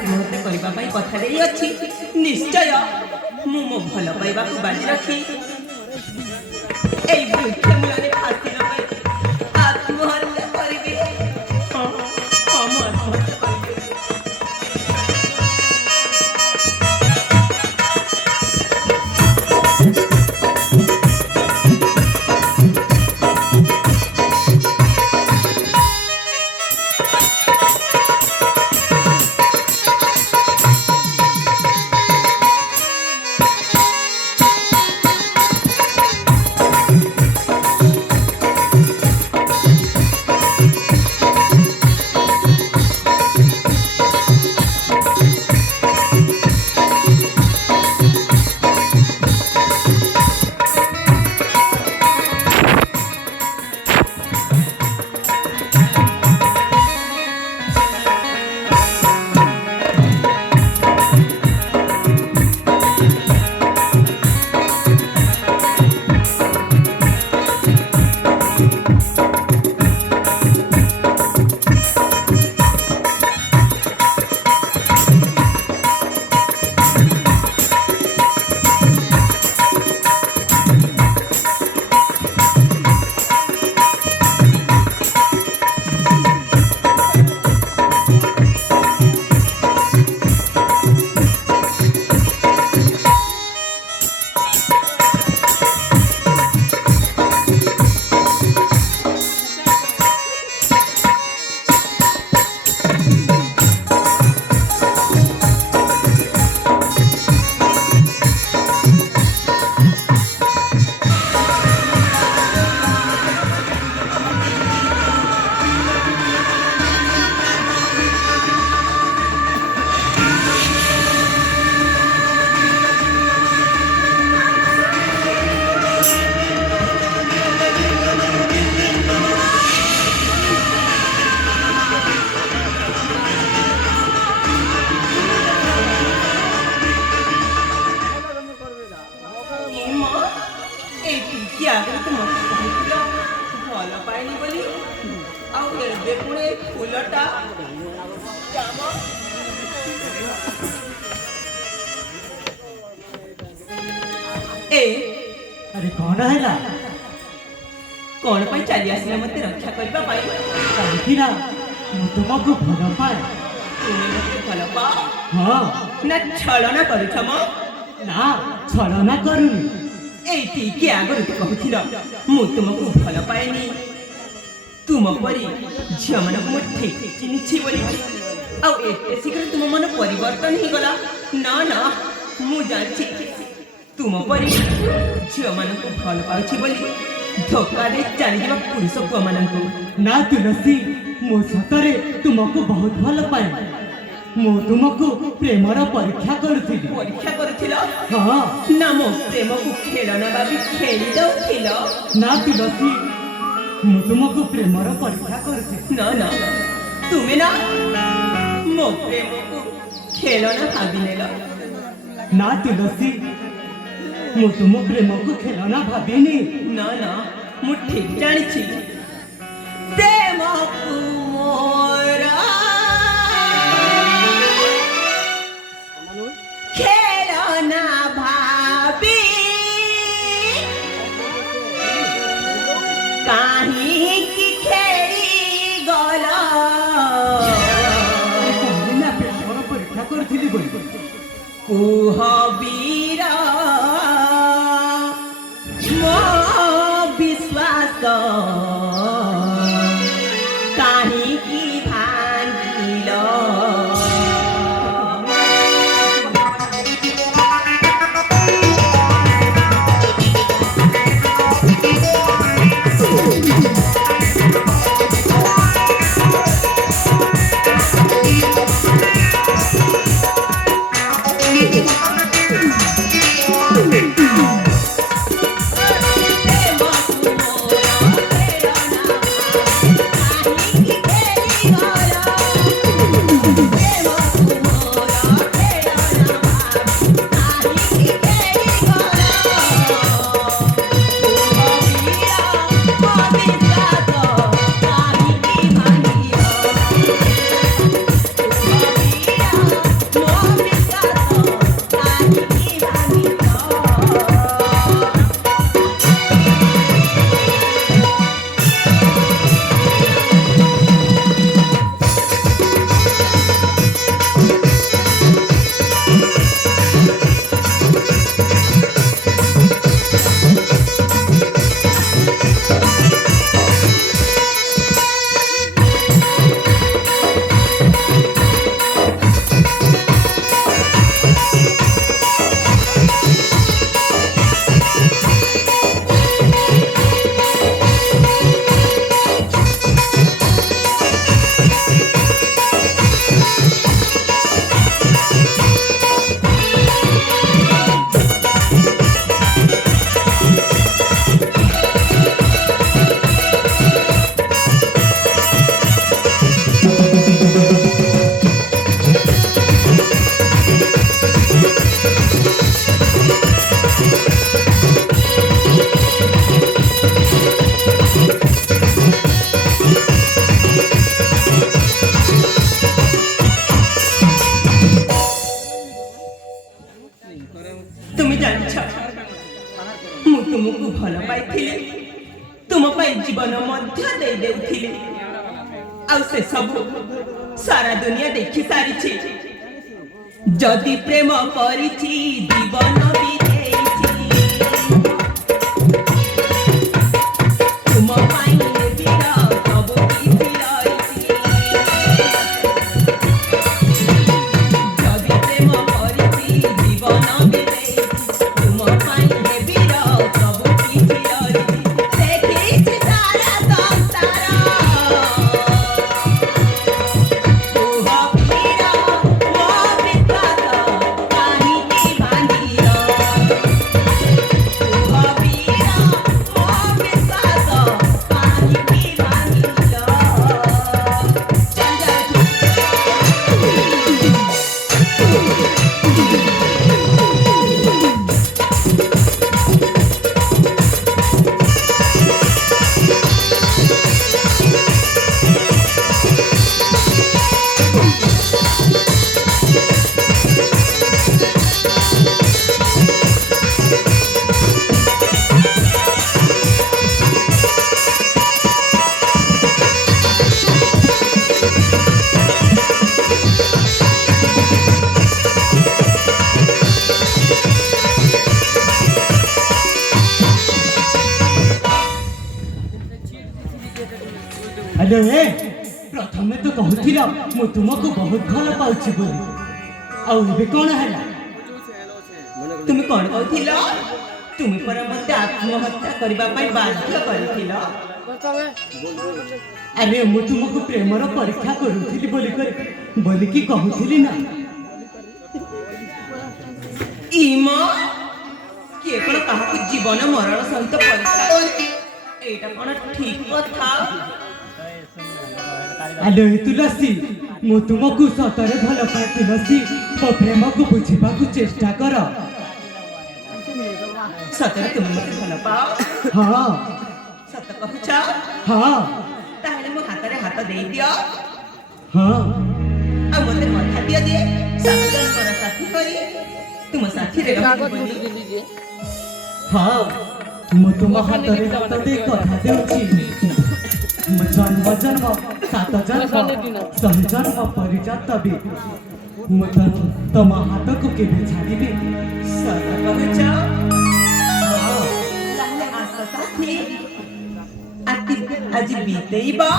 आत्महत्या करने कथा दे अच्छी निश्चय मु मो भल पाइबा बाजी रखी वृक्ष मूल फांसी लगे आत्महत्या करी। हाँ हाँ आत्महत्या करी। अरे कौन है कौन पाई चली आसिला मते रक्षा करबा पाई काहे ना मु तुमको भल पाए तुमे मते भल पा हां ना छलना करू छम ना छलना करूनी एठी के आगर तू कहथिल मु तुमको भल पाएनी तुम परी झिया मन को ठीक चिन्छि बोली आ एते शीघ्र तुम मन परिवर्तन ही गला ना ना मु जाछि तुम परी झिया मन को भल पाउछि बोली धोखा दे चली जा पुरुष पुआ मानक ना तुलसी मो सतरे तुमको बहुत भल पाए मो तुमको प्रेमर परीक्षा करुथिल हाँ ना मो प्रेम को खेलना बाबी खेली दउथिल ना तुलसी मो तुमको प्रेमर परीक्षा करुथिल ना ना तुमे ना मो प्रेम को खेलना भाबी नेल ना तुलसी मु तुम प्रेम को खेलना भाविनी ना ना मु ठीक जानी छी प्रेम को मोरा खेलना भाभी काहे की खेली गला ना प्रेमर परीक्षा करथिली बोली कुहबीरा विश्वास काहे की भांगिल ଜାଣିଛ ମୁଁ ତୁମକୁ ଭଲ ପାଇଥିଲି ତୁମ ପାଇଁ ଜୀବନ ମଧ୍ୟ ଦେଇ ଦେଉଥିଲି ଆଉ ସେ ସବୁ ସାରା ଦୁନିଆ ଦେଖି ସାରିଛି ଯଦି ପ୍ରେମ କରିଛି ଜୀବନ ବି ଦେଇଛି ତୁମ ପାଇଁ ନେବିର ସବୁ କିଛି ରହିଛି ଯଦି ପ୍ରେମ କରିଛି ଜୀବନ ବି ଦେଇଛି ତୁମ ପାଇଁ ନେବିର ସବୁ କିଛି ରହିଛି ଦେଖିଛି ସାରା ସଂସାର କୁହ ପ୍ରିୟ ମୋ ବିଶ୍ୱାସ କାହିଁକି ଭାଙ୍ଗିଲ କୁହ ପ୍ରିୟ ମୋ ବିଶ୍ୱାସ କାହିଁକି ଭାଙ୍ଗିଲ हेलो हे प्रथमे तो कहूथिला मु तुमको बहुत भल पाउछि बोली आउ एबे कोन हैला तुम कौन कहथिल तुम पर मते आत्महत्या करबा पई बाध्य करथिल अरे मु तुमको प्रेमर परीक्षा करूथिली बोली कि कहूथिली ना इमा के कोन काहकु जीवन मरण सहित परीक्षा करे एटा कोन ठीक कथा हेलो हे तुलसी मु तुमको सतरे भल पाए तुलसी मो प्रेम को बुझिबा को चेष्टा कर सतरे तुम मते भल पाओ हां सत कहूछ हां ताहले मो हातरे हात देई दियो हां आ मते मथा दियो दे सात जन पर साथी करी तुम साथी रे रहबो हां मु तुम हातरे हात दे कथा देउछि जन्म जन्म सात जन्म सही जन्म परिजात भी तम हाथ को केबे छाड़िबे सत कहूछ ताहले आस साथी आज बीतेइबा